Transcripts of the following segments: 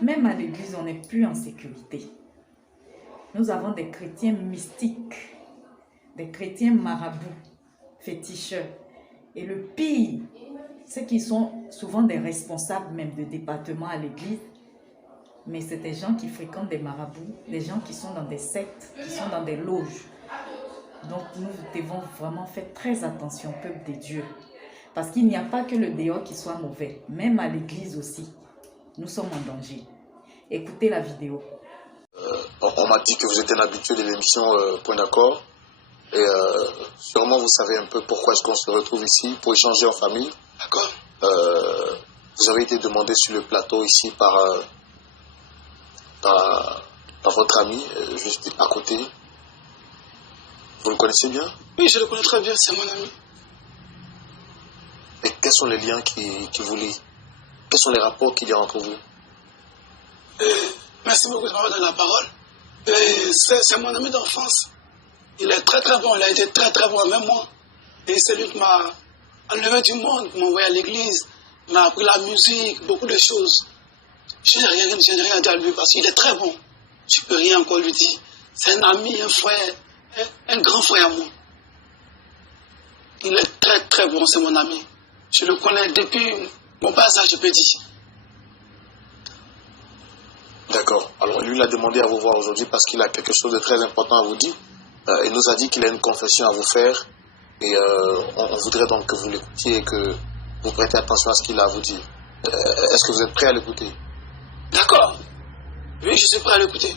Même à l'église, on n'est plus en sécurité. Nous avons des chrétiens mystiques, des chrétiens marabouts, féticheurs. Et le pire, c'est qu'ils sont souvent des responsables même de département à l'église. Mais c'est des gens qui fréquentent des marabouts, des gens qui sont dans des sectes, qui sont dans des loges. Donc nous devons vraiment faire très attention, peuple de Dieu. Parce qu'il n'y a pas que le dehors qui soit mauvais. Même à l'église aussi, nous sommes en danger. Écoutez la vidéo. On m'a dit que vous êtes un habitué de l'émission Point d'accord. Et sûrement vous savez un peu pourquoi est-ce qu'on se retrouve ici pour échanger en famille. D'accord. Vous avez été demandé sur le plateau ici par votre ami, juste à côté. Vous le connaissez bien? Oui, je le connais très bien, c'est mon ami. Et quels sont les liens qui vous lient? Quels sont les rapports qu'il y a entre vous? Merci beaucoup de m'avoir donné la parole. C'est mon ami d'enfance. Il est très très bon, il a été très très bon, même moi. Et c'est lui qui m'a enlevé du monde, m'a envoyé à l'église, m'a appris la musique, beaucoup de choses. Je n'ai rien à dire à lui parce qu'il est très bon. Je ne peux rien encore lui dire. C'est un ami, un frère, un grand frère à moi. Il est très très bon, c'est mon ami. Je le connais depuis mon passage, je peux dire. D'accord. Alors lui, il a demandé à vous voir aujourd'hui parce qu'il a quelque chose de très important à vous dire. Il nous a dit qu'il a une confession à vous faire. Et on voudrait donc que vous l'écoutiez et que vous prêtez attention à ce qu'il a à vous dire. Est-ce que vous êtes prêt à l'écouter? D'accord. Oui, je suis prêt à l'écouter.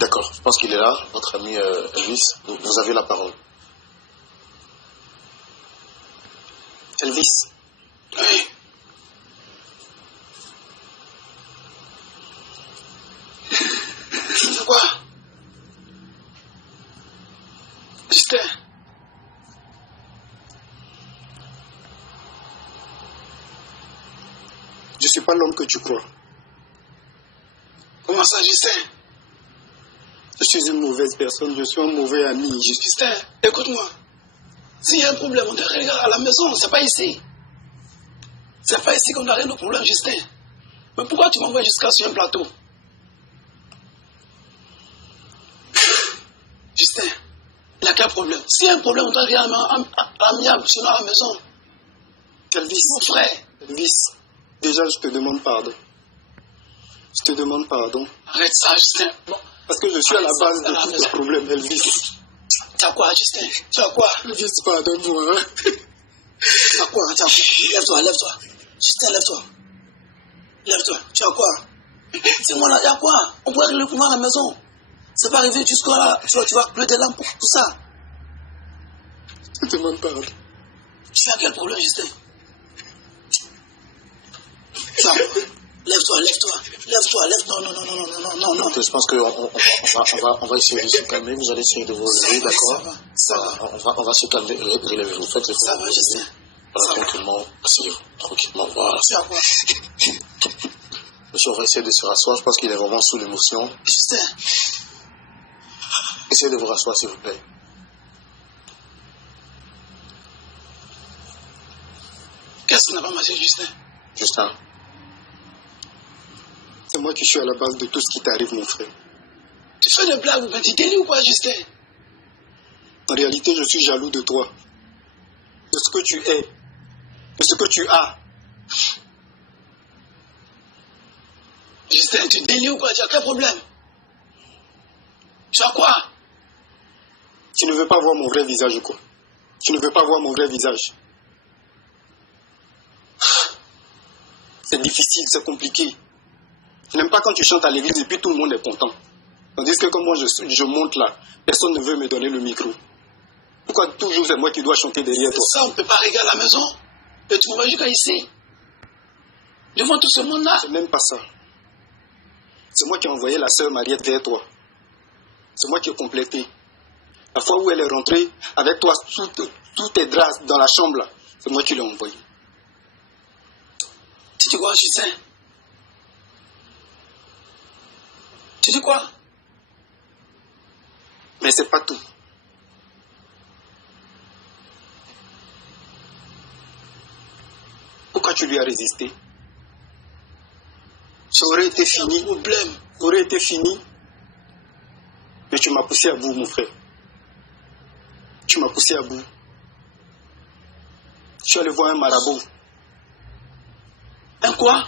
D'accord. Je pense qu'il est là, votre ami Elvis. Vous avez la parole. Elvis. Oui. C'est quoi? Justin. Je ne suis pas l'homme que tu crois. Comment ça, Justin? Je suis une mauvaise personne, je suis un mauvais ami. Justin, écoute-moi. S'il y a un problème, on devrait regarder à la maison, c'est pas ici. C'est pas ici qu'on a rien de problème, Justin. Mais pourquoi tu m'envoies jusqu'à sur un plateau? Justin, il y a quel problème? S'il y a un problème, on doit regarder amiable, sinon à la maison. Elvis, Mon frère. Elvis, déjà je te demande pardon. Je te demande pardon. Arrête ça, Justin. Bon. Parce que je suis à la base de tous les problèmes, Elvis. Tu as quoi, Justin? Tu as quoi? Elvis, pardonne-moi. Tu as quoi? Lève-toi, lève-toi. Justin, lève-toi. Lève-toi. Tu as quoi? C'est moi là, il y a quoi? On pourrait régler le problème à la maison. C'est pas arrivé jusqu'à là. Tu vas pleurer des larmes pour tout ça. Je te demande pardon. Tu as quel problème, Justin? Tu as quoi? Lève-toi, lève-toi. Lève-toi, lève-toi. Non. Donc, je pense qu'on va essayer de se calmer. Vous allez essayer de vous relever, d'accord? Ça va. On va se calmer. Relevez-vous. Faites le Ça va, Justin. Voilà, tranquillement. Asseyez-vous. Tranquillement. Voilà. Tu as quoi? Monsieur, on va essayer de se rasseoir. Je pense qu'il est vraiment sous l'émotion. Justin. Essayez de vous rasseoir, s'il vous plaît. Qu'est-ce qui n'a pas marché, Justin? Justin. C'est moi qui suis à la base de tout ce qui t'arrive, mon frère. Tu fais des blagues ou bien tu délies ou quoi, Justin? En réalité, je suis jaloux de toi. De ce que tu es. De ce que tu as. Justin, tu délies ou quoi? Tu as quel problème? Tu as quoi? Tu ne veux pas voir mon vrai visage ou quoi? Tu ne veux pas voir mon vrai visage? C'est difficile, c'est compliqué. Je n'aime pas quand tu chantes à l'église et puis tout le monde est content. Tandis que comme moi je monte là, personne ne veut me donner le micro. Pourquoi toujours c'est moi qui dois chanter derrière toi? Ça, on ne peut pas regarder à la maison. Et tu m'envoies jusqu'à ici. Devant tout ce monde-là. C'est même pas ça. C'est moi qui ai envoyé la sœur Mariette vers toi. C'est moi qui ai complété. La fois où elle est rentrée avec toi, tous tes draps dans la chambre là, c'est moi qui l'ai envoyé. Tu dis quoi, Justin? Tu dis quoi? Mais c'est pas tout. Pourquoi tu lui as résisté? Ça aurait été fini. Problème. Ça aurait été fini. Mais tu m'as poussé à bout, mon frère. Tu m'as poussé à bout. Je suis allé voir un marabout. Un quoi?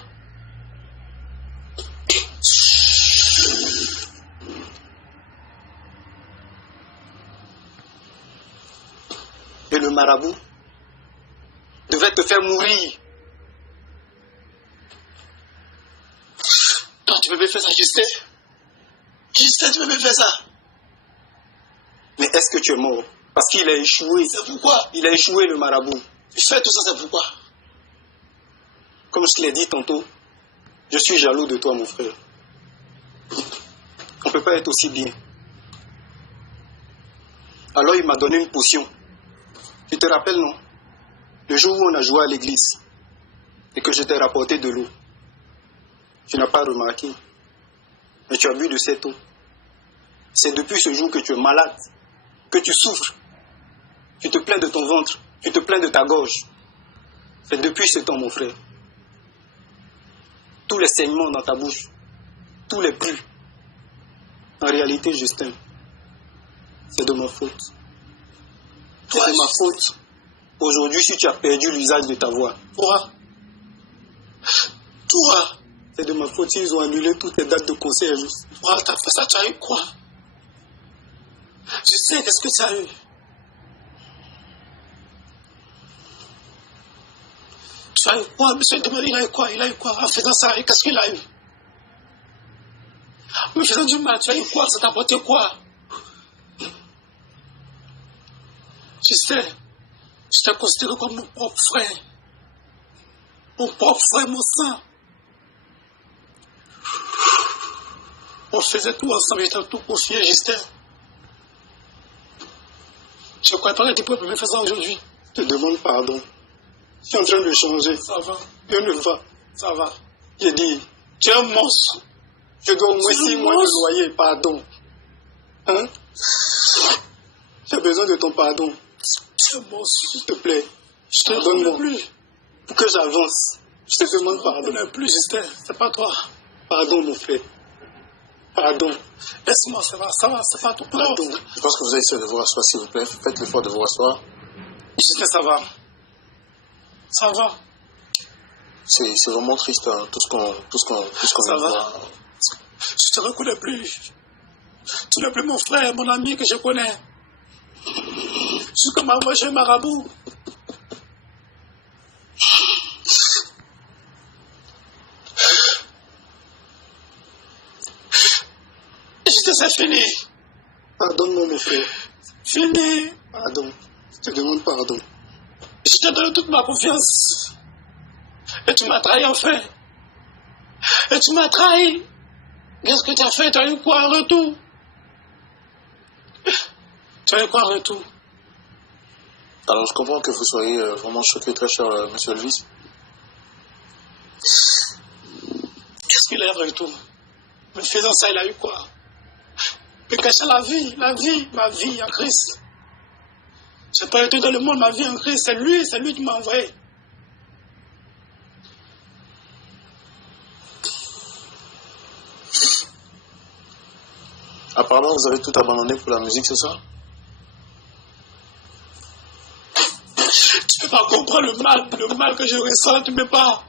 Et le marabout devait te faire mourir. Non, tu peux me faire ça, Justin. Justin, tu peux me faire ça. Mais est-ce que tu es mort? Parce qu'il a échoué. C'est pourquoi? Il a échoué, le marabout. Tu fais tout ça, c'est pourquoi? Comme je te l'ai dit tantôt, je suis jaloux de toi, mon frère. On ne peut pas être aussi bien. Alors il m'a donné une potion. Tu te rappelles, non? Le jour où on a joué à l'église et que je t'ai rapporté de l'eau. Tu n'as pas remarqué. Mais tu as bu de cette eau. C'est depuis ce jour que tu es malade, que tu souffres. Tu te plains de ton ventre, tu te plains de ta gorge. C'est depuis ce temps, mon frère. Tous les saignements dans ta bouche, tous les pus. En réalité, Justin, c'est de ma faute. C'est de ma faute. Aujourd'hui, si tu as perdu l'usage de ta voix. Toi, C'est de ma faute s'ils ont annulé toutes les dates de concert. toi, t'as fait ça, tu as eu quoi? Je sais, qu'est-ce que tu as eu? Tu as eu quoi, monsieur Demel? Il a eu quoi? Il a eu quoi? En faisant ça, qu'est-ce qu'il a eu? En me faisant du mal, tu as eu quoi? Ça t'a apporté quoi? Je sais, je t'ai considéré comme mon propre frère. Mon propre frère, mon sang. On faisait tout ensemble, j'étais tout confié, Justin. Je ne crois pas que tu peux me faire ça aujourd'hui. Je te demande pardon. Je suis en train de changer. Ça va, Rien ne va. ça va. J'ai dit, Tu es un monstre. je dois au moins C'est 6 mois de monstre. loyer, pardon. Hein? J'ai besoin de ton pardon. Tu es un monstre. S'il te plaît, Je te Pardonne-moi. reconnais plus. pour que j'avance. Je te demande Je te pardon. reconnais plus, Justin. C'est pas toi. Pardon, mon frère. Pardon. Laisse-moi, ça va, c'est pas tout. Pardon. Je pense que vous allez essayer de vous rasseoir, s'il vous plaît. Faites l'effort de vous rasseoir. Justin, ça va. Ça va. C'est vraiment triste, hein, tout ce qu'on Ça vient de va. voir. Je te reconnais plus. Tu n'es plus mon frère, mon ami que je connais. Je suis comme avant, j'ai un marabout. Justin, c'est fini. Pardonne-moi, mon frère. Fini. Pardon. Je te demande pardon. Je t'ai donné toute ma confiance. Et tu m'as trahi enfin. Et tu m'as trahi. Qu'est-ce que tu as fait? Tu as eu quoi en retour? Tu as eu quoi en retour? Alors, je comprends que vous soyez vraiment choqué, très cher monsieur Elvis. Qu'est-ce qu'il a en retour? Me faisant ça, il a eu quoi? Me cacher la vie, ma vie en Christ. Je n'ai pas été dans le monde, ma vie en Christ. C'est lui qui m'a envoyé. Apparemment, vous avez tout abandonné pour la musique, c'est ça? Tu ne peux pas comprendre le mal que je ressens, tu ne peux pas.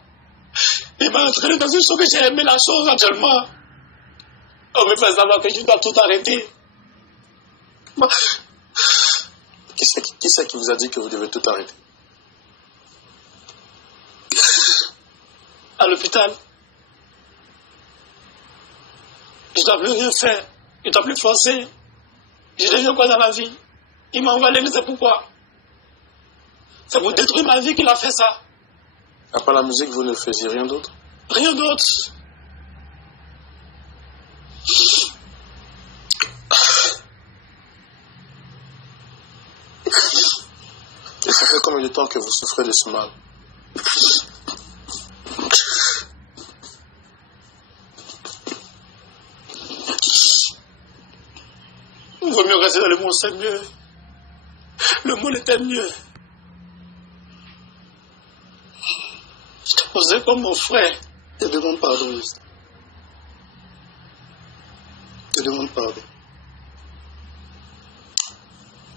Il m'a entraîné dans une chose que j'ai aimé la chose actuellement. On me fait savoir que je dois tout arrêter. Qui c'est qui vous a dit que vous devez tout arrêter? À l'hôpital. Je ne dois plus rien faire. Je ne dois plus forcer. Je deviens quoi dans la vie? Il m'a envoyé, mais c'est pourquoi? C'est pour détruire ma vie qu'il a fait ça. À part la musique, vous ne faisiez rien d'autre? Rien d'autre. Et ça fait combien de temps que vous souffrez de ce mal? Il vaut mieux rester dans le monde, c'est mieux. Le monde était mieux. Je te posais comme mon frère. Je te demande pardon, Justin. demande pardon.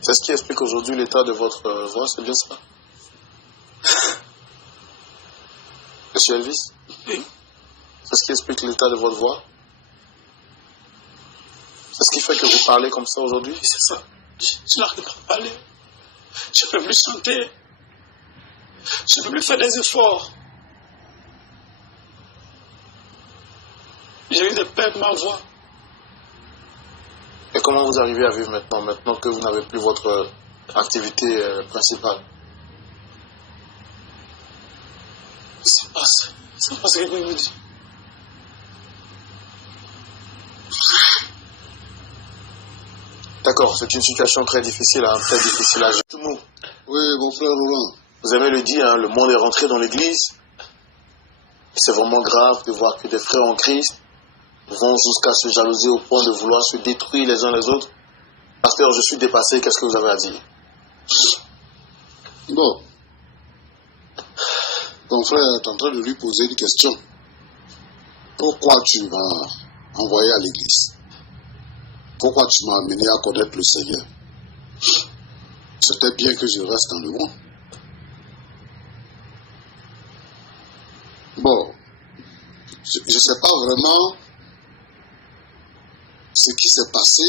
C'est ce qui explique aujourd'hui l'état de votre voix, c'est bien ça? Monsieur Elvis? Oui. C'est ce qui explique l'état de votre voix? C'est ce qui fait que vous parlez comme ça aujourd'hui? Oui, c'est ça. Je n'arrive pas à parler. Je ne peux plus chanter. Je ne peux plus faire des efforts. J'ai eu de perdre ma voix. Et comment vous arrivez à vivre maintenant que vous n'avez plus votre activité principale? C'est pas ce que vous me dites. D'accord, c'est une situation très difficile à gérer. Tout le monde. Oui, mon frère Roland. Vous avez le dit, hein, le monde est rentré dans l'église. C'est vraiment grave de voir que des frères en Christ vont jusqu'à se jalouser au point de vouloir se détruire les uns les autres. Pasteur, je suis dépassé, qu'est-ce que vous avez à dire? Bon. Ton frère est en train de lui poser une question. Pourquoi tu m'as envoyé à l'église? Pourquoi tu m'as amené à connaître le Seigneur? C'était bien que je reste dans le monde. Bon, je ne sais pas vraiment ce qui s'est passé.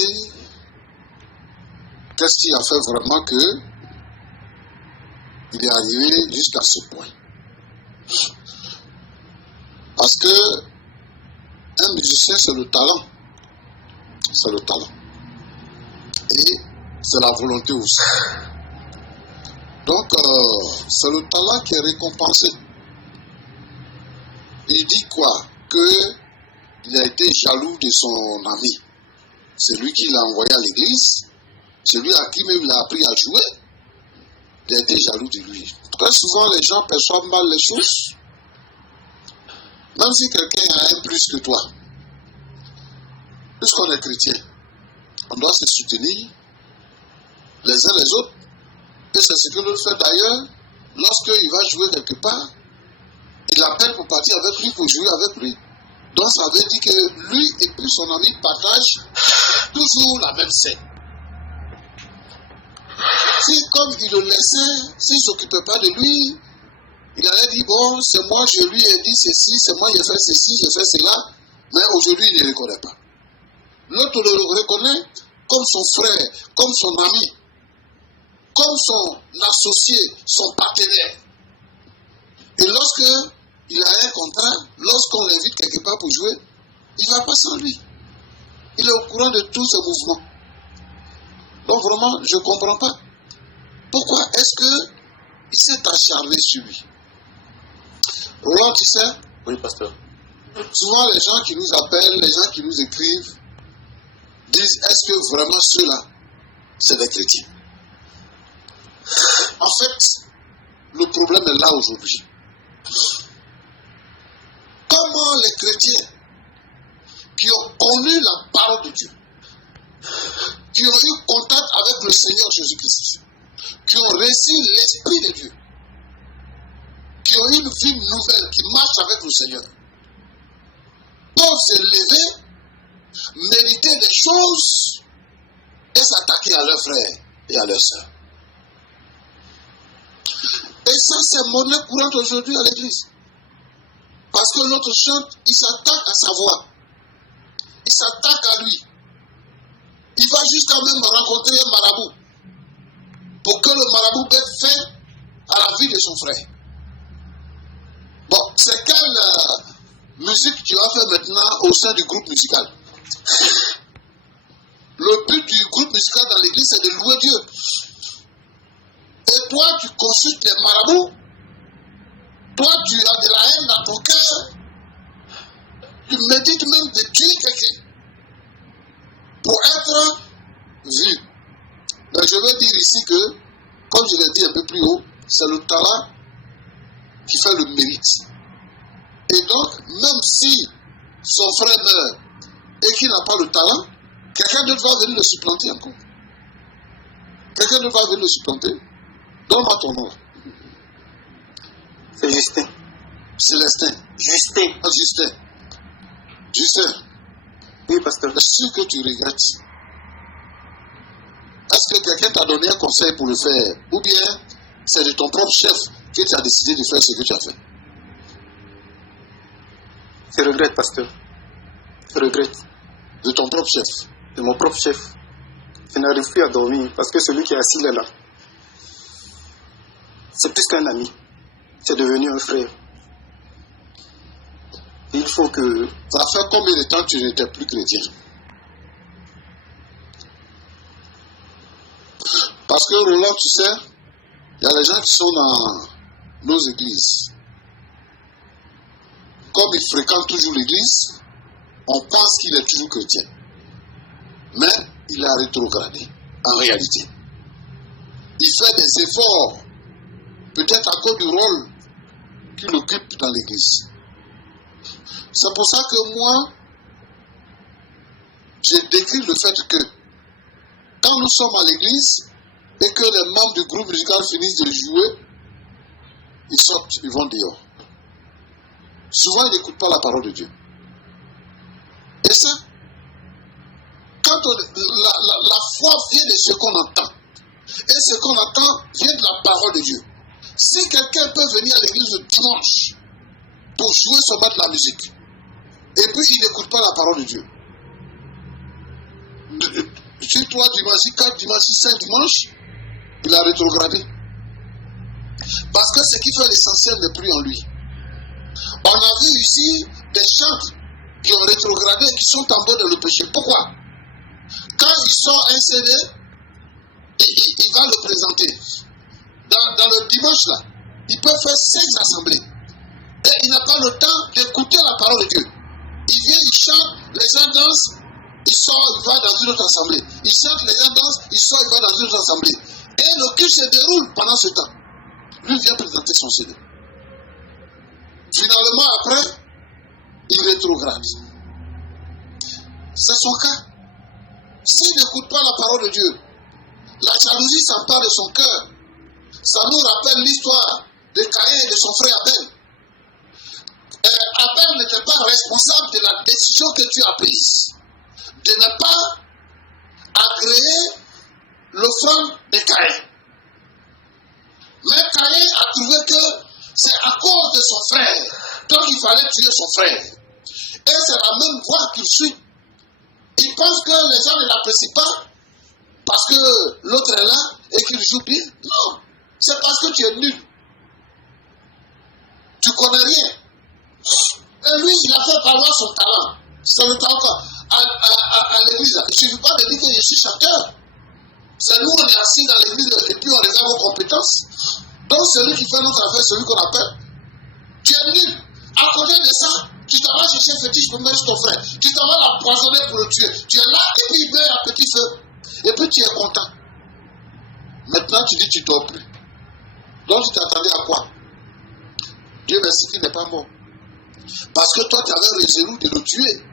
Qu'est-ce qui a fait vraiment que il est arrivé jusqu'à ce point? Parce que un musicien, c'est le talent. C'est le talent. Et c'est la volonté aussi. Donc, c'est le talent qui est récompensé. Il dit quoi? Qu'il a été jaloux de son ami. C'est lui qui l'a envoyé à l'église. C'est lui à qui même il a appris à jouer. Il a été jaloux de lui. Très souvent, les gens perçoivent mal les choses. Même si quelqu'un a un plus que toi. Puisqu'on est chrétien, on doit se soutenir les uns les autres. Et c'est ce que l'autre fait d'ailleurs. Lorsqu'il va jouer quelque part, il l'appelle pour partir avec lui, pour jouer avec lui. Donc ça veut dire que lui et puis son ami partagent toujours la même scène. Si comme il le laissait, s'il ne s'occupait pas de lui, il allait dire, bon, c'est moi, je lui ai dit ceci, c'est moi, j'ai fait ceci, j'ai fait cela, mais aujourd'hui, il ne le reconnaît pas. L'autre le reconnaît comme son frère, comme son ami, comme son associé, son partenaire. Et lorsque il a un contrat, lorsqu'on l'invite quelque part pour jouer, il ne va pas sans lui. Il est au courant de tous ces mouvements. Donc vraiment, je ne comprends pas. Pourquoi est-ce qu'il s'est acharné sur lui? Roland, tu sais? Oui, pasteur. Souvent, les gens qui nous appellent, les gens qui nous écrivent, disent, est-ce que vraiment ceux-là, c'est des chrétiens? En fait, le problème est là aujourd'hui. Comment les chrétiens qui ont connu la parole de Dieu, qui ont eu contact avec le Seigneur Jésus-Christ, qui ont reçu l'Esprit de Dieu, qui ont une vie nouvelle, qui marche avec le Seigneur, peuvent se lever, méditer des choses et s'attaquer à leurs frères et à leurs sœurs. Et ça, c'est monnaie courante aujourd'hui à l'église. Parce que l'autre chante, il s'attaque à sa voix. Il s'attaque à lui. Il va jusqu'à même rencontrer un marabout. Pour que le marabout mette fin à la vie de son frère. Bon, c'est quelle musique tu as fait maintenant au sein du groupe musical? Le but du groupe musical dans l'église, c'est de louer Dieu. Et toi, tu consultes les marabouts. Toi, tu as de la haine dans ton cœur. Tu médites même de tuer quelqu'un pour être vu. Donc, je veux dire ici que, comme je l'ai dit un peu plus haut, c'est le talent qui fait le mérite. Et donc, même si son frère meurt et qu'il n'a pas le talent, quelqu'un d'autre va venir le supplanter encore. Quelqu'un d'autre va venir le supplanter. Donne-moi ton nom. C'est Justin. Célestin. Justin. Ah, Justin. Justin. Oui, pasteur. Ce que tu regrettes, est-ce que quelqu'un t'a donné un conseil pour le faire? Ou bien c'est de ton propre chef que tu as décidé de faire ce que tu as fait? Je regrette, pasteur. Je regrette. De ton propre chef? De mon propre chef. Je n'arrive plus à dormir parce que celui qui est assis là, c'est plus qu'un ami. C'est devenu un frère. Et il faut que... Ça fait combien de temps que tu n'étais plus chrétien? Parce que Roland, tu sais, il y a les gens qui sont dans nos églises. Comme ils fréquentent toujours l'église, on pense qu'il est toujours chrétien. Mais il a rétrogradé, en réalité. Il fait des efforts, peut-être à cause du rôle qu'il occupe dans l'église. C'est pour ça que moi, j'ai décrit le fait que quand nous sommes à l'église et que les membres du groupe musical finissent de jouer, ils sortent, ils vont dehors. Souvent, ils n'écoutent pas la parole de Dieu. Et ça, quand la foi vient de ce qu'on entend, et ce qu'on entend vient de la parole de Dieu. Si quelqu'un peut venir à l'église le dimanche pour jouer seulement de la musique, et puis il n'écoute pas la parole de Dieu, sur 3 dimanches, 4 dimanches, 5 dimanches, il a rétrogradé. Parce que ce qui fait l'essentiel n'est plus en lui. On a vu ici des chantres qui ont rétrogradé et qui sont tombés dans le péché. Pourquoi? Quand il sort un CD, il va le présenter. Dans le dimanche là, il peut faire 5 assemblées. Et il n'a pas le temps d'écouter la parole de Dieu. Il vient, il chante, les gens dansent, il sort, il va dans une autre assemblée. Il chante, les gens dansent, il sort, il va dans une autre assemblée. Et le culte se déroule pendant ce temps. Lui vient présenter son CD. Finalement, après, il rétrograde. C'est son cas. S'il n'écoute pas la parole de Dieu, la jalousie s'empare de son cœur. Ça nous rappelle l'histoire de Caïn et de son frère Abel. Abel n'était pas responsable de la décision que Dieu a prise de ne pas agréer l'offrande de Caïn. Mais Caïn a trouvé que c'est à cause de son frère, donc il fallait tuer son frère. Et c'est la même voie qu'il suit. Il pense que les gens ne l'apprécient pas parce que l'autre est là et qu'il joue bien. Non, c'est parce que tu es nul. Tu connais rien. Et lui, il a fait valoir son talent. C'est le talent à l'église. Il ne suffit pas de dire que je suis chanteur. C'est nous, on est assis dans l'église et puis on regarde vos compétences. Donc celui qui fait notre affaire, celui qu'on appelle, tu es nul. À côté de ça, tu t'en vas chercher un fétiche pour mettre ton frère. Tu t'en vas l'empoisonner pour le tuer. Tu es là et puis il meurt à petit feu. Et puis tu es content. Maintenant tu dis tu ne dors plus. Donc tu t'attendais à quoi? Dieu merci qu'il n'est pas mort. Parce que toi tu avais résolu de le tuer.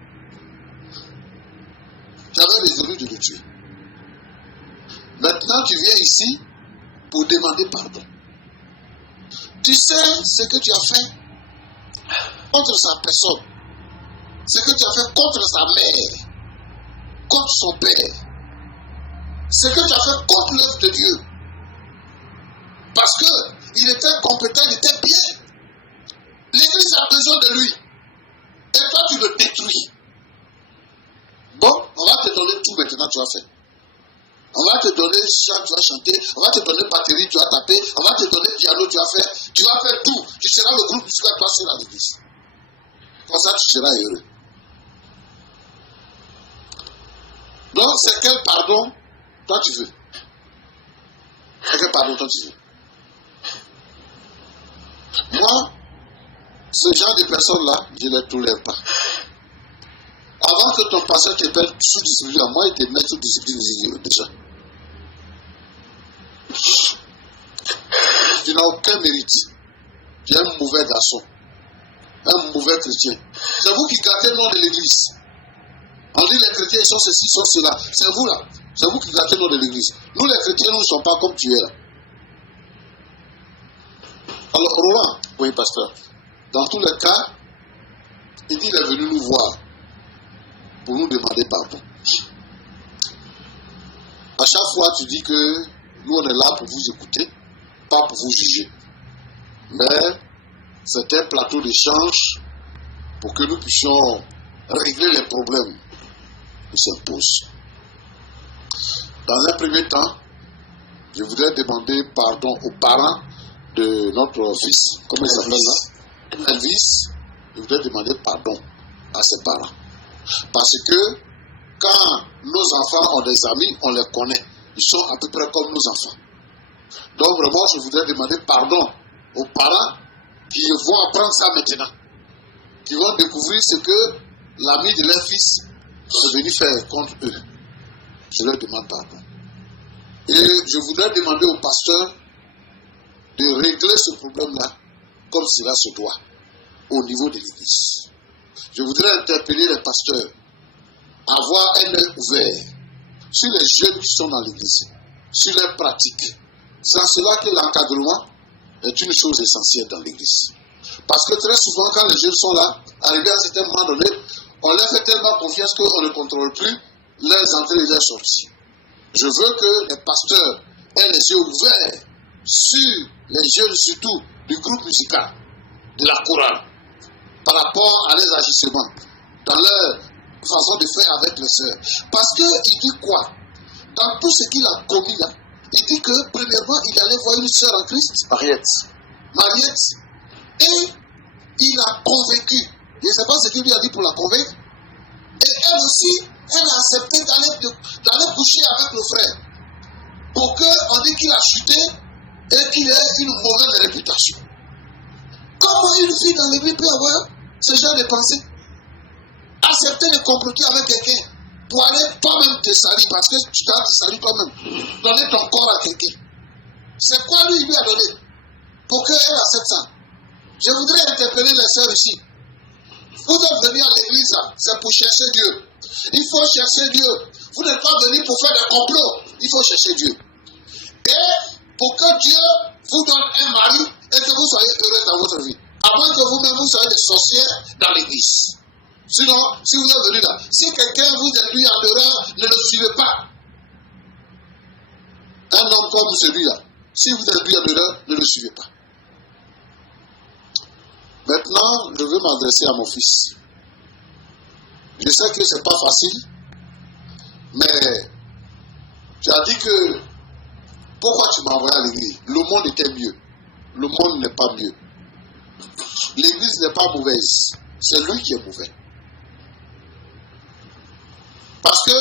Tu avais résolu de le tuer. Maintenant tu viens ici pour demander pardon. Tu sais ce que tu as fait contre sa personne, ce que tu as fait contre sa mère, contre son père, ce que tu as fait contre l'œuvre de Dieu. Parce qu'il était compétent, il était bien. L'église a besoin de lui. Et toi, tu le détruis. Bon, on va te donner tout maintenant, tu vas faire. On va te donner chant, tu vas chanter. On va te donner batterie, tu vas taper. On va te donner piano, tu vas faire. Tu vas faire tout. Tu seras le groupe musical, toi seul à l'église. Comme ça, tu seras heureux. Donc, c'est quel pardon toi tu veux? C'est quel pardon toi tu veux? Moi, ce genre de personnes-là, je ne les tolère pas. Avant que ton pasteur t'appelle sous discipline, moi, il te met sous discipline déjà. Tu n'as aucun mérite. Tu es un mauvais garçon. Un mauvais chrétien. C'est vous qui gâtez le nom de l'église. On dit les chrétiens, ils sont ceci, ils sont cela. C'est vous là. C'est vous qui gâtez le nom de l'église. Nous, les chrétiens, nous ne sommes pas comme tu es là. Alors, Roland. Oui, pasteur. Dans tous les cas, il dit qu'il est venu nous voir. pour nous demander pardon. À chaque fois, tu dis que nous, on est là pour vous écouter, pas pour vous juger. Mais c'est un plateau d'échange pour que nous puissions régler les problèmes qui s'imposent. Dans un premier temps, je voudrais demander pardon aux parents de notre fils, comment il s'appelle là? Elvis. Je voudrais demander pardon à ses parents. Parce que quand nos enfants ont des amis, on les connaît. Ils sont à peu près comme nos enfants. Donc vraiment, je voudrais demander pardon aux parents qui vont apprendre ça maintenant. Qui vont découvrir ce que l'ami de leur fils est venu faire contre eux. Je leur demande pardon. Et je voudrais demander au pasteur de régler ce problème-là comme cela se doit, au niveau de l'église. Je voudrais interpeller les pasteurs à avoir un œil ouvert sur les jeunes qui sont dans l'église, sur leurs pratiques. C'est en cela que l'encadrement est une chose essentielle dans l'église. Parce que très souvent, quand les jeunes sont là, arrivés à un certain moment donné, on leur fait tellement confiance qu'on ne contrôle plus leurs entrées et leurs sorties. Je veux que les pasteurs aient les yeux ouverts sur les jeunes, surtout du groupe musical, de la chorale, par rapport à leurs agissements, dans leur façon de faire avec les sœurs. Parce qu'il dit quoi? Dans tout ce qu'il a commis là, il dit que premièrement, il allait voir une sœur en Christ, Mariette, et il a convaincu. Je ne sais pas ce qu'il lui a dit pour la convaincre. Et elle aussi, elle a accepté d'aller coucher avec le frère. Pour qu'on dise qu'il a chuté et qu'il ait une mauvaise réputation. Comment une fille dans l'église peut avoir ce genre de pensée? Accepter de comploter avec quelqu'un pour aller toi-même te salir, parce que tu t'as te salir toi-même. Donner ton corps à quelqu'un. C'est quoi lui a donné pour qu'elle accepte ça? Je voudrais interpeller les sœurs ici. Vous êtes venus à l'église, c'est pour chercher Dieu. Il faut chercher Dieu. Vous n'êtes pas venus pour faire des complots. Il faut chercher Dieu. Et pour que Dieu vous donne un mari et que vous soyez heureux dans votre vie. À moins que vous-même vous soyez des sorcières dans l'église. Sinon, si vous êtes venus là, si quelqu'un vous induit en erreur, ne le suivez pas. Un homme comme celui-là, si vous êtes induit en erreur, ne le suivez pas. Maintenant, je veux m'adresser à mon fils. Je sais que ce n'est pas facile, mais tu as dit que pourquoi tu m'as envoyé à l'église? Le monde était mieux. Le monde n'est pas mieux. L'église n'est pas mauvaise. C'est lui qui est mauvais. Parce que,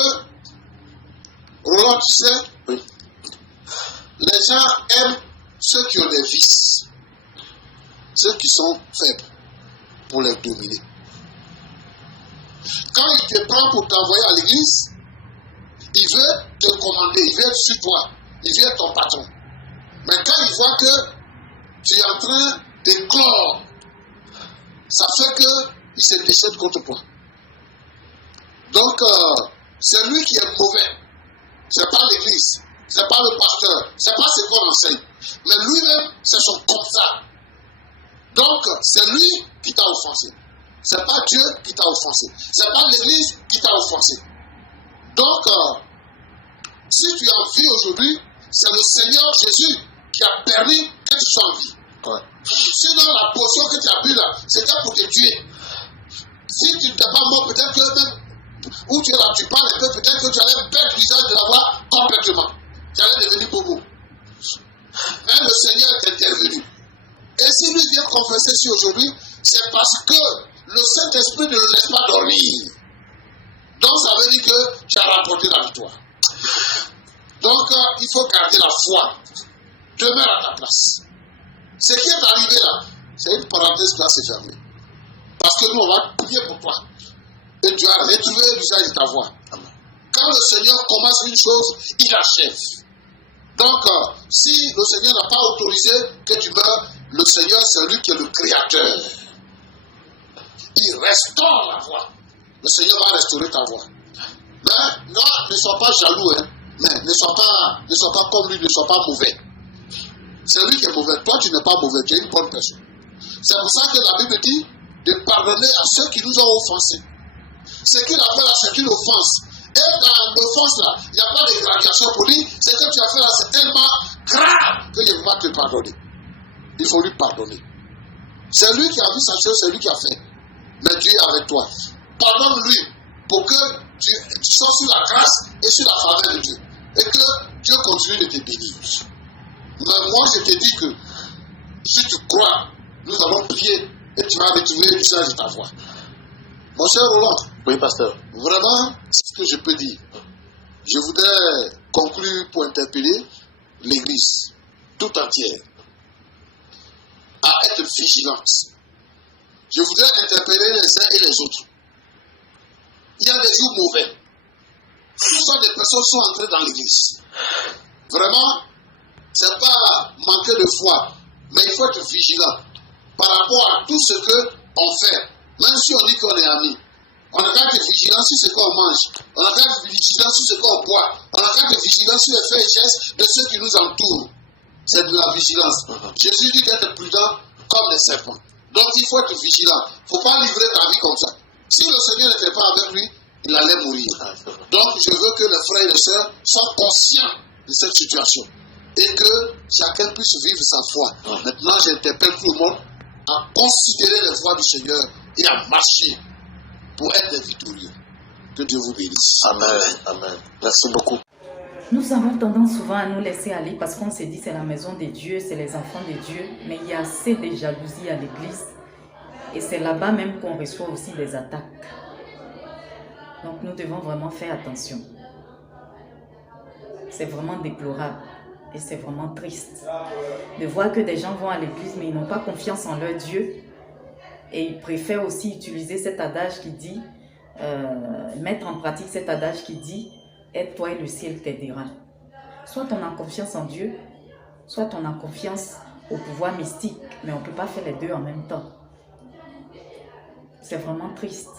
Roland, tu sais, oui, les gens aiment ceux qui ont des vices. Ceux qui sont faibles, pour les dominer. Quand il te prend pour t'envoyer à l'église, il veut te commander, il veut être sur toi, il veut être ton patron. Mais quand il voit que tu es en train d'éclore, ça fait qu'il se décide contre toi. Donc, c'est lui qui est mauvais. Ce n'est pas l'église, ce n'est pas le pasteur, ce n'est pas ce qu'on enseigne. Mais lui-même, c'est son comme ça. Donc, c'est lui qui t'a offensé. Ce n'est pas Dieu qui t'a offensé. Ce n'est pas l'église qui t'a offensé. Donc, si tu es en vie aujourd'hui, c'est le Seigneur Jésus qui a permis que tu sois en vie. Ouais. Sinon, la potion que tu as bu là, c'était pour te tuer. Si tu n'étais pas mort, peut-être que même, où tu es là, tu parles un peu, peut-être que tu allais perdre le visage de la voix complètement. Tu allais devenir bobo. Mais le Seigneur est intervenu. Et si lui vient confesser ici aujourd'hui, c'est parce que le Saint-Esprit ne le laisse pas dormir. Donc ça veut dire que tu as rapporté la victoire. Donc il faut garder la foi. Demeure à ta place. Ce qui est arrivé là, c'est une parenthèse qui va se fermer. Parce que nous on va prier pour toi. Et tu vas retrouver le visage de ta voix. Quand le Seigneur commence une chose, il achève. Donc si le Seigneur n'a pas autorisé que tu meurs, le Seigneur, c'est lui qui est le créateur. Il restaure la voix. Le Seigneur va restaurer ta voix. Mais non, ne sois pas jaloux, hein. Mais ne sois pas comme lui, ne sois pas mauvais. C'est lui qui est mauvais. Toi, tu n'es pas mauvais, tu es une bonne personne. C'est pour ça que la Bible dit de pardonner à ceux qui nous ont offensés. ce qu'il a fait là, c'est une offense. Et dans l'offense là, il n'y a pas de graduation pour lui. Ce que tu as fait là, c'est tellement grave que je ne vais pas te pardonner. Il faut lui pardonner. C'est lui qui a vu sa chose, c'est lui qui a fait. Mais Dieu est avec toi. Pardonne-lui pour que tu sois sur la grâce et sur la faveur de Dieu. Et que Dieu continue de te bénir. Mais moi, je te dis que si tu crois, nous allons prier et tu vas retrouver l'usage de ta voix. Mon cher Roland. Oui, pasteur. Vraiment, c'est ce que je peux dire. Je voudrais conclure pour interpeller l'Église tout entière à être vigilante. Je voudrais interpeller les uns et les autres. Il y a des jours mauvais. Ce sont des personnes qui sont entrées dans l'Église. Vraiment, ce n'est pas manquer de foi, mais il faut être vigilant par rapport à tout ce qu'on fait. Même si on dit qu'on est amis, on a qu'à être vigilant sur ce qu'on mange, on a qu'à être vigilant sur ce qu'on boit, on a qu'à être vigilant sur les faits et gestes de ceux qui nous entourent. C'est de la vigilance. Jésus dit d'être prudent comme les serpents. Donc il faut être vigilant. Il ne faut pas livrer ta vie comme ça. Si le Seigneur n'était pas avec lui, il allait mourir. Donc je veux que les frères et les sœurs soient conscients de cette situation et que chacun puisse vivre sa foi. Maintenant, j'interpelle tout le monde à considérer les voies du Seigneur et à marcher pour être victorieux. Que Dieu vous bénisse. Amen. Amen. Merci beaucoup. Nous avons tendance souvent à nous laisser aller parce qu'on s'est dit c'est la maison de Dieu, c'est les enfants de Dieu, mais il y a assez de jalousie à l'église et c'est là-bas même qu'on reçoit aussi des attaques. Donc nous devons vraiment faire attention. C'est vraiment déplorable et c'est vraiment triste de voir que des gens vont à l'église mais ils n'ont pas confiance en leur Dieu et ils préfèrent aussi utiliser cet adage qui dit, mettre en pratique cet adage qui dit aide-toi et le ciel t'aidera. Soit on a confiance en Dieu, soit on a confiance au pouvoir mystique, mais on ne peut pas faire les deux en même temps. C'est vraiment triste.